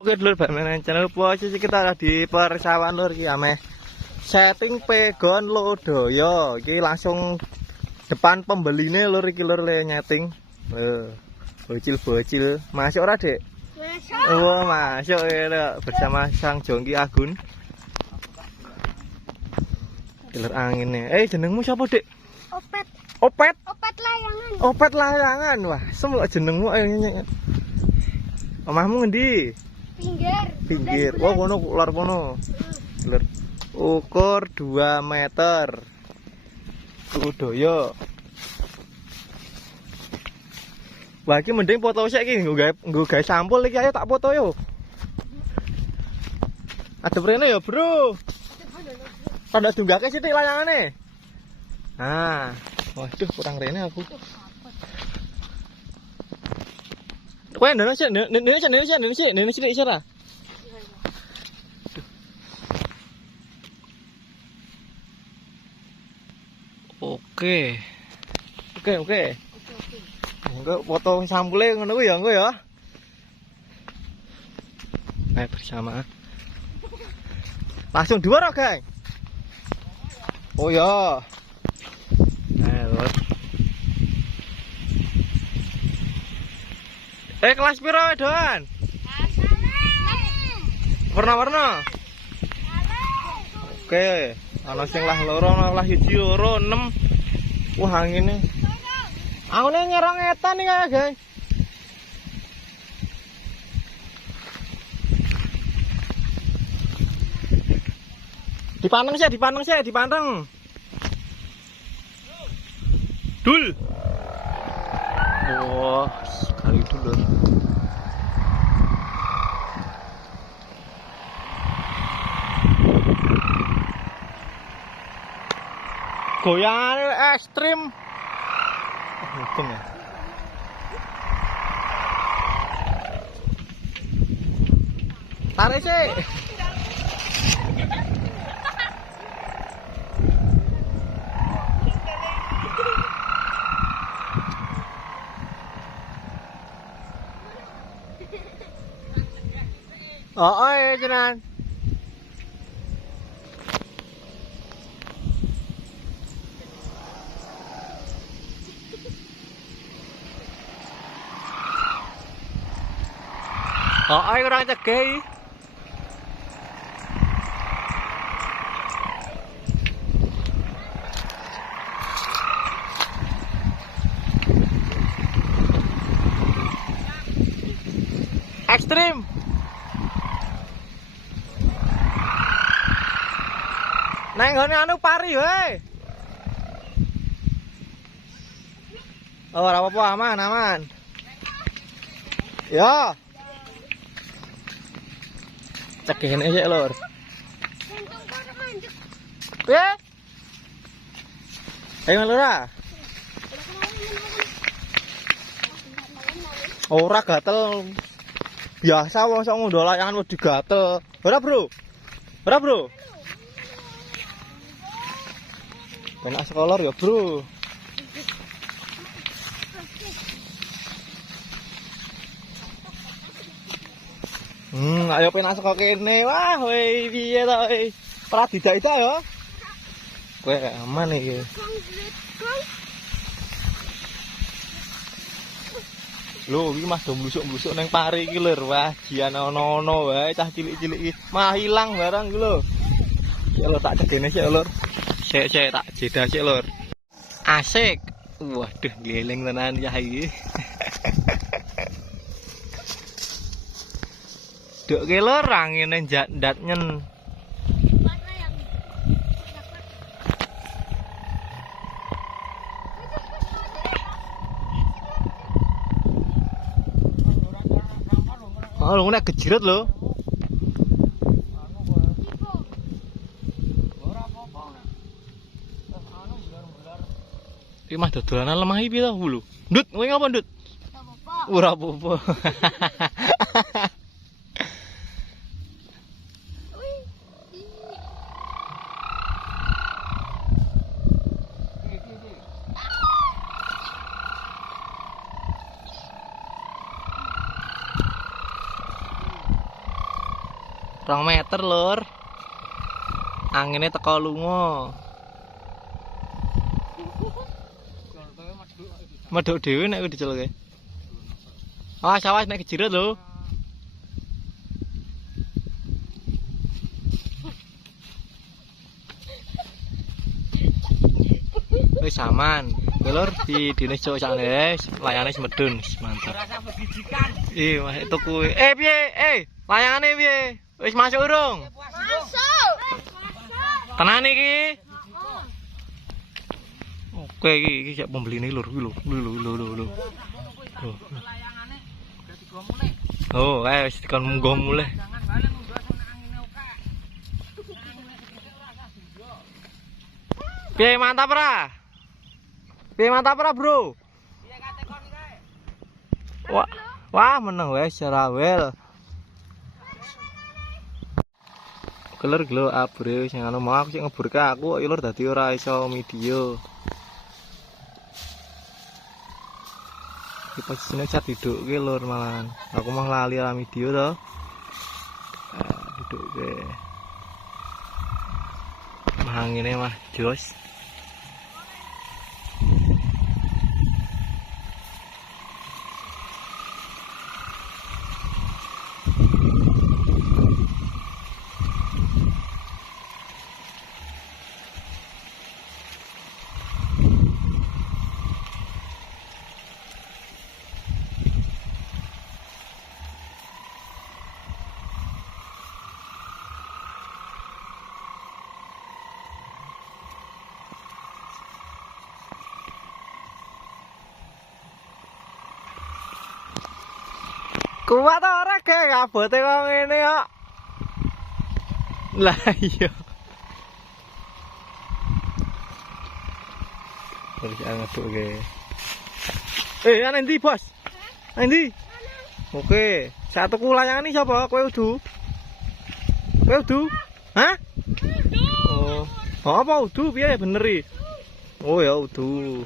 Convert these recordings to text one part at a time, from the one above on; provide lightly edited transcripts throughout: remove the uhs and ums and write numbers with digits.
Oke dulur, balik main channel posisi kita ada di persawahan lur iki ame setting pegon Lodaya. Iki langsung depan pembeline lur iki lur le nyeting. Bocil-bocil. Masuk ora, Dek? Masuk. Oh, masuk ya bersama Sang Jongki Agun. Killer anginnya. Jenengmu siapa, Dek? Opet. Opet. Opet layangan. Opet layangan. Wah, semua jenengmu ayo. Omahmu ngendi? Pinggir. Wah, kono ular kono. Ular. Ukur 2 meter. Lodaya. Wah, iki mending foto sik iki nggo gawe sampul iki ayo tak foto yo. Adep rene ya, Bro. Tanda dunggake sithik layangane. Nah, waduh kurang rene aku. Kowe Indonesia isara. Oke. Engko foto sampule ngono ku ya engko ya. Bersama. Langsung dua ora, Gang? Oh ya. Kelas piro wedoan? Warna-warna. Oke, ana sing lah loro, ana lah siji loro 6. Wah, angine. Angine nyerong etan iki ya, guys. Dipanteng. Dul. Wah, sekali dulur. Goyangan ekstrim. Untung ya. Tarik sih. Oh, jenengan. Oh, kurang cegah. Ekstrim. Neng ngene anu pari hei. Oh, ora apa-apa, aman. Ya. Cekehin aja lor. Ya. Ayo lora. Ora gatel. Biasa wong sok ngundol layangan wedi gatel. Ora, Bro. Penak sekolah ya, Bro. Ayo penak saka kene. Wah, woi piye to, woi. Ora didak-dak ya. Kowe aman iki. Lho, iki Mas do mlusuk-mlusuk ning pari iki lur. Wah, jian ono-ono wae cah cilik-cilik iki. Mah ilang barang iki lho. Ya lho tak cegene sik lur. Sik tak jeda sik lur. Asik. Waduh, geleng tenan ya iki. Duk ki lur angine ndat nyen. Oh, lu nek kejiret lho. Iki mah dodolanan lemah iki to lho. Ndut, kowe ngapa, Ndut? Ora apa-apa. 2 meter, Lur. Anginnya teko lunga. Medhok dhewe nek kuwi diceluke. Awas awas nek kejiret lho. Wis aman. Lur di dinis cuk sakne layane medun mantap. Rasa begijikan. Iya, Mas tuku. Piye? Layangane piye? Wis masuk urung? Masuk. Tenan iki? Oke iki siap pembeline Lur, kuwi lho. Lho. Oh, wis dikon munggah mulih. Piye mantap ora? Piye mantap ora, Bro? Wah, meneng wis Rawel. Keler gelo abre sing anu mau aku sing ngeburke aku kok Lur dadi ora iso video. Iki posisine cat didukke Lur malahan. Aku mah lali ora video to. Didukke. Angine mah jos. Kuat ora ge kabote kok ngene kok. Lah iya. Wis ngedukke. Ana ndi, Bos? Ana ndi? Oke, sak tuku layangan iki sapa? Kowe udu? Kowe udu? Hah? Udu. Oh. Apa udu piye bener iki? Oh ya udu.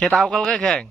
Saya tahu kalau geng.